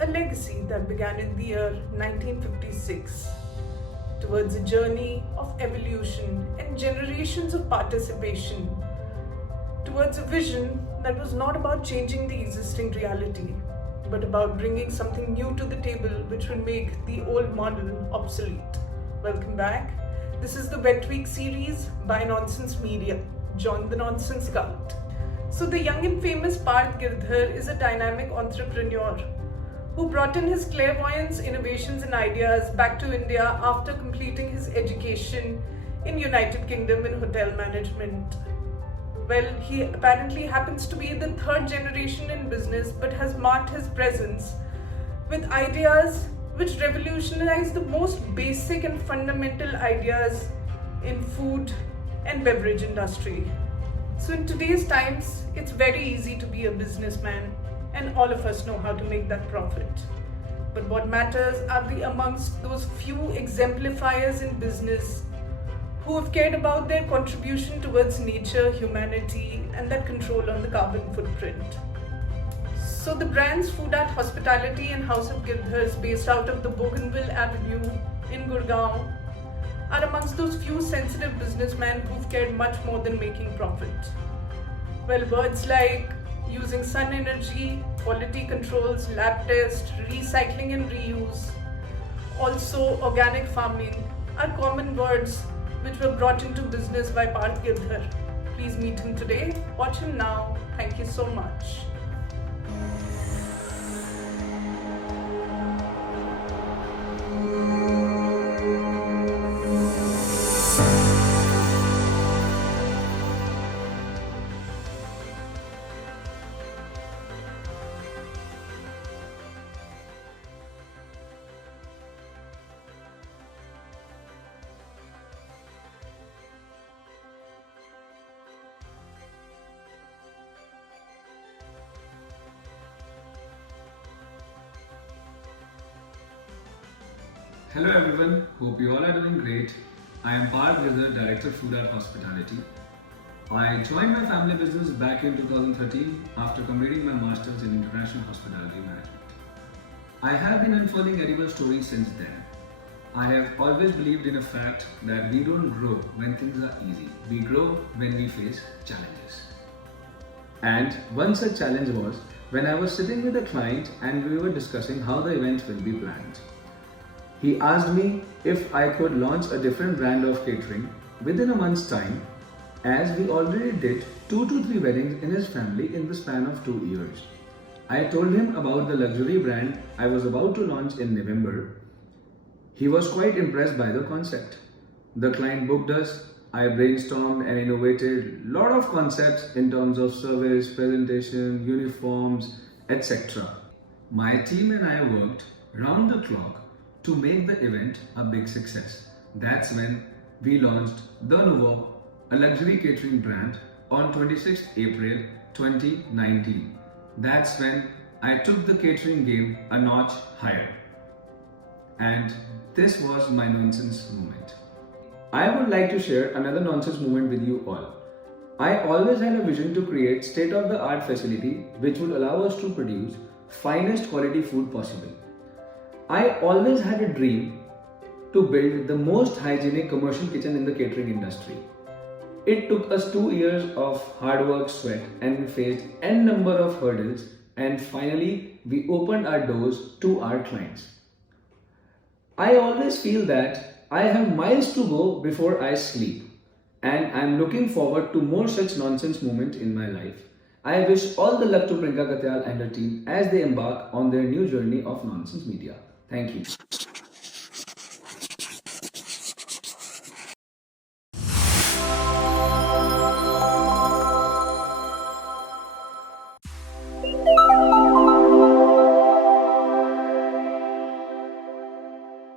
a legacy that began in the year 1956 towards a journey of evolution and generations of participation towards a vision that was not about changing the existing reality, but about bringing something new to the table which would make the old model obsolete. Welcome back. This is the Wet Week series by Nonsense Media. Join the Nonsense cult. So the young and famous Parth Girdhar is a dynamic entrepreneur who brought in his clairvoyance, innovations and ideas back to India after completing his education in United Kingdom in hotel management. Well, he apparently happens to be the third generation in business but has marked his presence with ideas which revolutionized the most basic and fundamental ideas in food and beverage industry. So in today's times, it's very easy to be a businessman and all of us know how to make that profit. But what matters are the amongst those few exemplifiers in business who have cared about their contribution towards nature, humanity, and that control on the carbon footprint. So the brands Food Art Hospitality and House of Girdhars, based out of the Bougainville Avenue in Gurgaon, are amongst those few sensitive businessmen who've cared much more than making profit. Well, words like using sun energy, quality controls, lab test, recycling and reuse, also organic farming, are common words which were brought into business by Parth Girdhar. Please meet him today. Watch him now. Thank you so much. Hello everyone, hope you all are doing great. I am Parth Girdhar, Director Food Art Hospitality. I joined my family business back in 2013 after completing my Masters in International Hospitality Management. I have been unfolding edible stories since then. I have always believed in a fact that we don't grow when things are easy. We grow when we face challenges. And one such challenge was when I was sitting with a client and we were discussing how the event will be planned. He asked me if I could launch a different brand of catering within a month's time, as we already did 2 to 3 weddings in his family in the span of 2 years. I told him about the luxury brand I was about to launch in November. He was quite impressed by the concept. The client booked us. I brainstormed and innovated a lot of concepts in terms of service, presentation, uniforms, etc. My team and I worked round the clock to make the event a big success. That's when we launched The Nouveau, a luxury catering brand, on 26th April 2019. That's when I took the catering game a notch higher. And this was my nonsense moment. I would like to share another nonsense moment with you all. I always had a vision to create state-of-the-art facility which would allow us to produce finest quality food possible. I always had a dream to build the most hygienic commercial kitchen in the catering industry. It took us 2 years of hard work, sweat, and we faced n number of hurdles, and finally we opened our doors to our clients. I always feel that I have miles to go before I sleep, and I'm looking forward to more such nonsense moments in my life. I wish all the luck to Priyanka Katyal and her team as they embark on their new journey of Nonsense Media. Thank you.